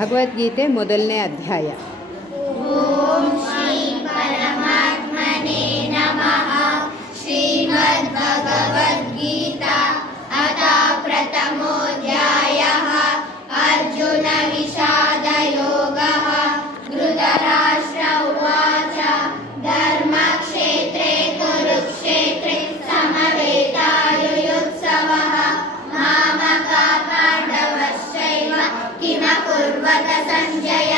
ಭಗವದ್ಗೀತೆ ಮೊದಲನೇ ಅಧ್ಯಾಯ. ಓಂ ಶ್ರೀ ಪರಮಾತ್ಮನೇ ನಮಃ. ಶ್ರೀಮದ್ ಭಗವದ್ಗೀತಾ ಅಥ ಪ್ರಥಮೋಧ್ಯಾಯಃ. ಅರ್ಜುನ ವಿಷಾದ ಯೋಗಃ. ಧೃತರಾಷ್ಟ್ರ ಉವಾಚ ಧರ್ಮಕ್ಷೇತ್ರೇ ಕುರುಕ್ಷೇತ್ರೇ ಸಮವೇತಾಯುಯುತ್ಸವಃ. ಮಾಮಕಾ ಪಾಂಡವಶ್ಚೈವ ಕಿಮಕುರ್ವತ ಸಂಜಯ.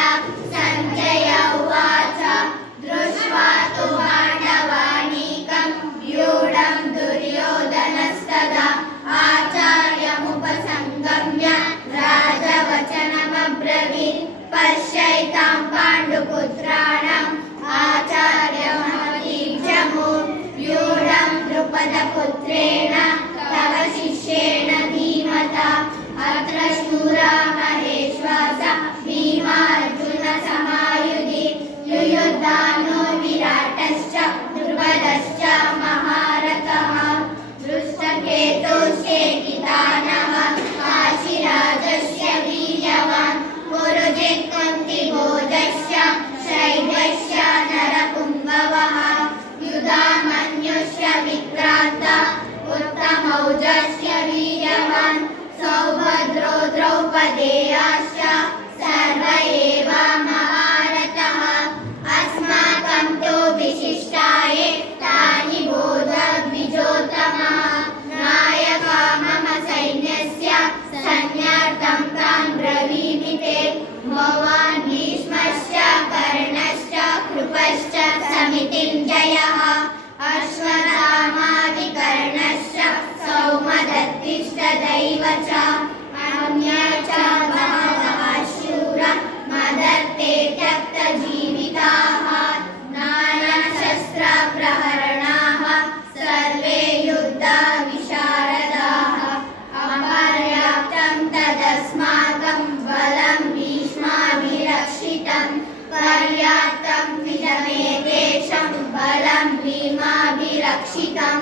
ಸಂಜಯ ಉವಾಚ ದೃಷ್ಟ್ವಾ ತು ಪಾಂಡವಾನೀಕಂ ವ್ಯೂಢಂ ದುರ್ಯೋಧನಸ್ತದಾ ಆಚಾರ್ಯಮುಪಸಂಗಮ್ಯ ರಾಜವಚನಮಬ್ರವೀತ್. ಪಶ್ಯೈತಾಂ ಪಾಂಡುಪುತ್ರಾಣಂ ಆಚಾರ್ಯಮತೀರ್ಜಮೂಂ ವ್ಯೂಢಂ ದ್ರುಪದಪುತ್ರೇಣ ತವ ಶಿಷ್ಯೇಣ ಧೀಮತಾ. ಅತ್ರ ಶೂರಾ ಮಹೇಶ್ವಾಸ ಭೀಮಾರ್ಜುನ ಸಮಾಯುಧಿ. ಯುಯುಧಾನೋ ವಿರಾಟಶ್ಚ ದ್ರುಪದಶ್ಚ ಮಹಾರಥಃ. ದೃಷ್ಟಕೇತುಶ್ಚೇಕಿತಾನಃ ಕಾಶಿರಾಜಸ್ಯ ವೀರ್ಯವಾನ್. ಪುರುಜಿತ್ ಕುಂತಿಭೋಜಶ್ಚ ಶೈಬ್ಯಶ್ಚ ನರಪುಂಗವಃ. ಯುಧಾಮನ್ಯುಶ್ಚ ವಿಕ್ರಾಂತ ಉತ್ತಮೌಜಸ್ಯ ವೀರ್ಯವಾನ್. ಸೌಭದ್ರೋ ದ್ರೌಪದೇಯಾಶ್ಚ ಸರ್ವ ಏವ ಮಹಾರಥಃ. ಅಸ್ಮಾಕಂ ತು ವಿಶಿಷ್ಟಾಯೇ ತಾನಿ ಬೋಧ ದ್ವಿಜೋತ್ತಮಃ. ನಾಯಕಾ ಮಮ ಸೈನ್ಯಸ್ಯ ಸೈನ್ಯಾರ್ಥಂ ತಾನ್ ಬ್ರವೀಮಿ ತೇ. ಭವಾನ್ ಭೀಷ್ಮಶ್ಚ ಕರ್ಣಶ್ಚ ಕೃಪಶ್ಚ ಸಮಿತಿಂಜಯಃ. ಅಶ್ವತ್ಥಾಮಾದಿಕರ್ಣಶ್ಚ ಸೌಮದತ್ತಿಷ್ಟದೈವ ಚ. ಅನ್ಯೇ ಚ ಬಹವಃ ಶೂರಾ ಮದರ್ತೆ ತ್ಯಕ್ತಜೀವಿತಾಃ. ನಾನಾಶಸ್ತ್ರಪ್ರಹರಣಾಃ ಸರ್ವೇ ಯುದ್ಧವಿಶಾರದಾಃ. ಅಪರ್ಯಾಪ್ತಂ ತದಸ್ಮಾಕಂ ಬಲಂ ಭೀಷ್ಮಾಭಿರಕ್ಷಿತಂ. ಪರ್ಯಾಪ್ತಂ ತ್ವಿದಮೇತೇಷಾಂ ಬಲಂ ಭೀಮಾಭಿರಕ್ಷಿತಂ.